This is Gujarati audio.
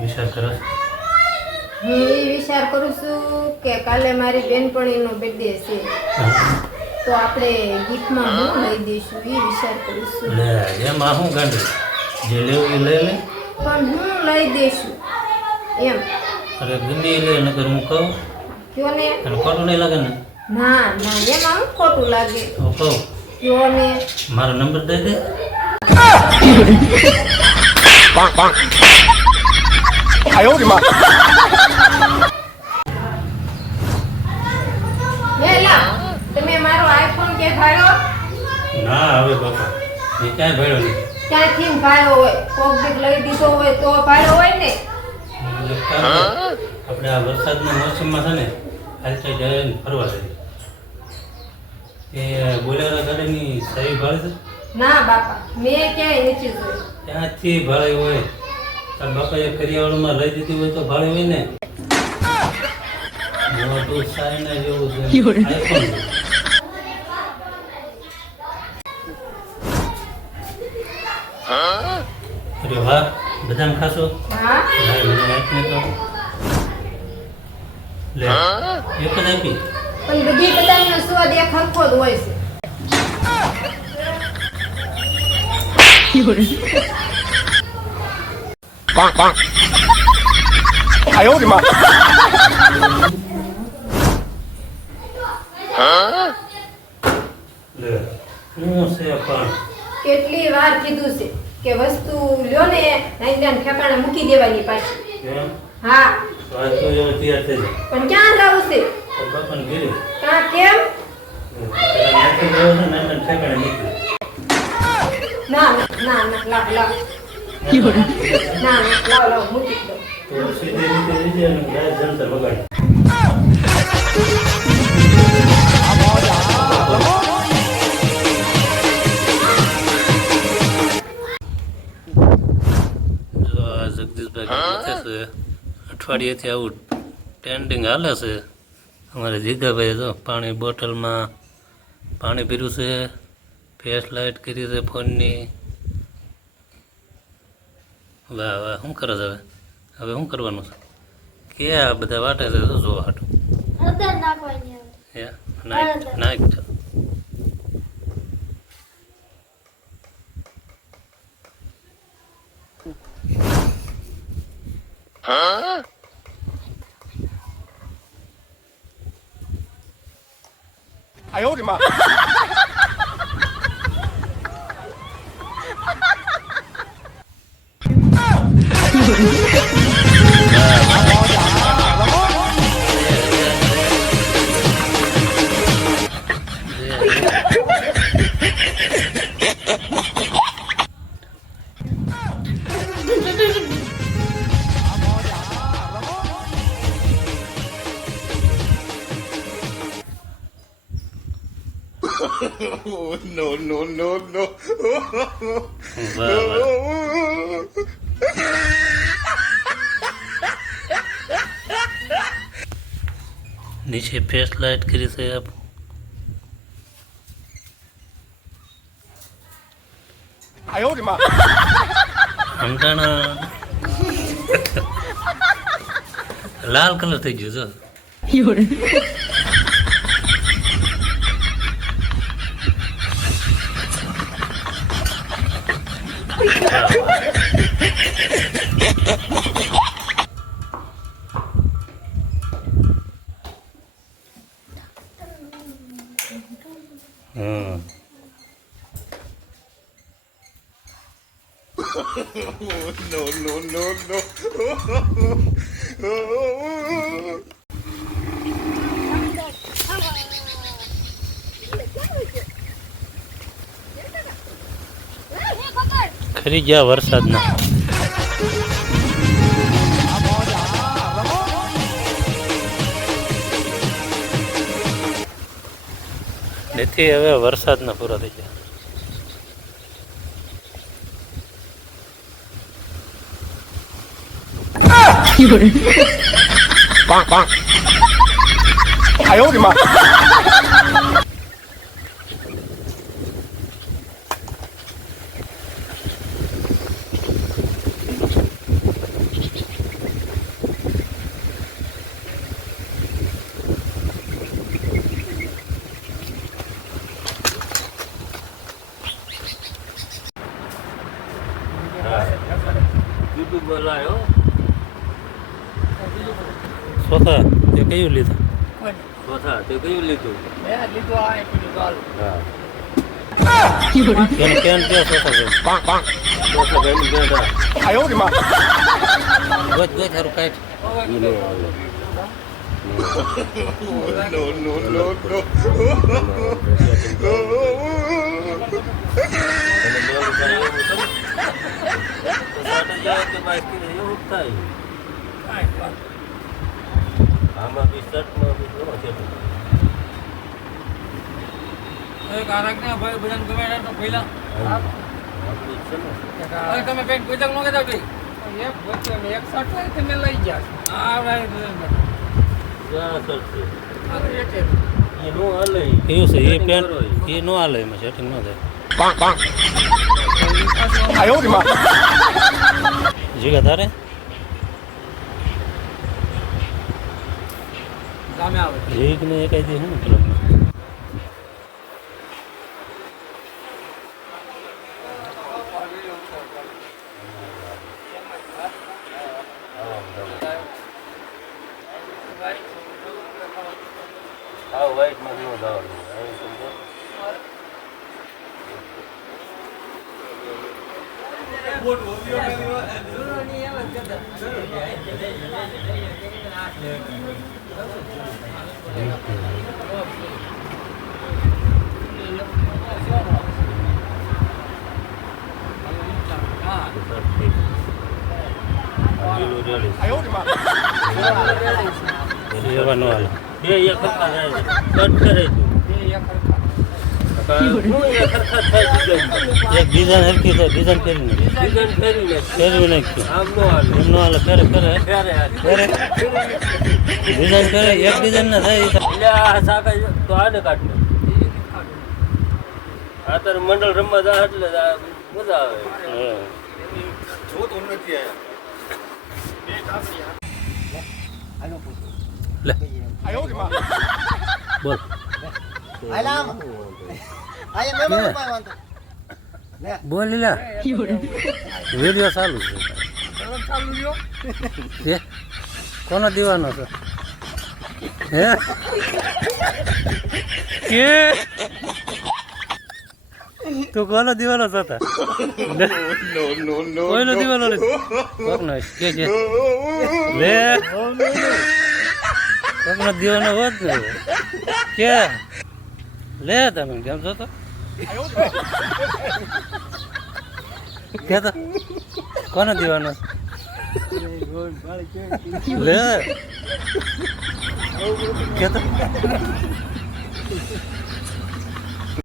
વિચાર કરો હું એ વિચાર કરું છું કે કાલે મારી બેનપણીનો બર્થડે છે તો આપણે ગિફ્ટમાં હું લઈ દઈશું એ વિચાર કરું છું. લે એમાં શું ગાંડી? જે લેવું એ લઈ લે પણ હું લઈ દઈશું એમ અરે ગંદી લે નકર હું કહું કયો ને અને ખોટું નહીં લાગે ને ના ના એમાં હું ખોટું લાગે. તો કહું. કયો ને? મારો નંબર દઈ દે. લે લા તમે મારો આઈફોન કે ભાડો ના હવે બાપા. એ ક્યાંય ભેળો નહીં ક્યાંથી ભાડો હોય કોક લઈ દીધો હોય તો ભાડો હોય ને આપણે આ વરસાદના મોસમમાં છે ને હાલતા જાય ફરવા જઈએ એ બોલેરો ગાડીની સારી ભાડે છે ના બાપા મેં ક્યાંય નથી જોયું. ત્યાંથી ભાડે હોય. તાર બાપાએ ફેરિયાવાળામાં લઈ દીધી હોય તો ભાડે હોય ને. મોટું સાયના જેવું છે. અરે વાહ બદામ ખાશો? હા? મને આપને તો લે એક જ આપી. પણ બધી બધાનો સ્વાદ એક હરખો જ હોય છે. લે શું છે પણ કેટલી વાર કીધું છે કે વસ્તુ લ્યો ને નાઈદાન ઠેકાણે મૂકી દેવાની પાછી. હા. પણ ક્યાં જવું છે? પણ કેમ? ઠેકાણે નીકળે ના ના ના લાવ લાવ અઠવાડિયેથી આવું ટેન્ડિંગ હાલે છે. અમારે જીગાભાઈ જો પાણી બોટલમાં પાણી પીરું છે. ફેસ લાઇટ કરી છે ફોનની. વાહ વાહ શું કરે છે હવે? હવે શું કરવાનું છે? કે આ બધા વાટે છે તો જોવા હાટું. નાખ નાખ no, no, વાહ નીચે ફેસ લાઇટ કરી છે આપ. લાલ કલર થઈ ગયું જો હમ ખરી ગયા વરસાદના નથી હવે વરસાદના પૂરા થઈ ગયા બોલાયો સોથા તે કયું લીધું? સોથા તે કયું લીધું? હા. આમાં બી શર્ટમાં બી કેવો છે એક આરાગને ભાઈ બધાને ગમે એને તો પહેલા તમે પેન્ટ કોઈ તક નો કહેતા ભાઈ. એક વચ્ચે અમે એક શર્ટ હોય તમે લઈ ગયા આ ભાઈ શર્ટ છે કેવું છે એ પેન પેન્ટ એ નો હાલે એમાં સેટિંગ ન થાય જીગા તારે ગામે આવે જીગ ને એકાઈ દી નો અહીં સમજો હા તો શર્ટ ફિટ. આ લીલું રેડી છે. એવા નો હાલે બે એક હરખા થાય છે. કટ કરે તું. બે એક હરખા. શું એક હરખા થાય છે ડિઝાઇનમાં? એક ડિઝાઇન હરખી થાય ડિઝાઇન કરી નાખી ડિઝાઇન ફેરવી નાખ. ફેરવી નાખ્યું આમ નો હાલે. એમ નો હાલે ફેરે ફેરે ફેરે હાલે. ફેરે ડિઝાઇન કરે એક ડિઝાઇન ના થાય ઈ થાય. એટલે આ સાકા તો આને કાઢ નાખ. આ તારે મંડળ રમવા જા એટલે આ મજા આવે હા. લે બોલ બોલ લીલા વીડિયો ચાલુ છે કોનો દીવાનો છે હે કે તું કોનો દીવાનો છો તા કોઈનો દીવાનો નથી કોકનો કે કે લે કોકનો દીવાનો હોત ને કે? લે તમે, કેમ છો તો? કે તો? કોને દીવાનો? લે. કે તો?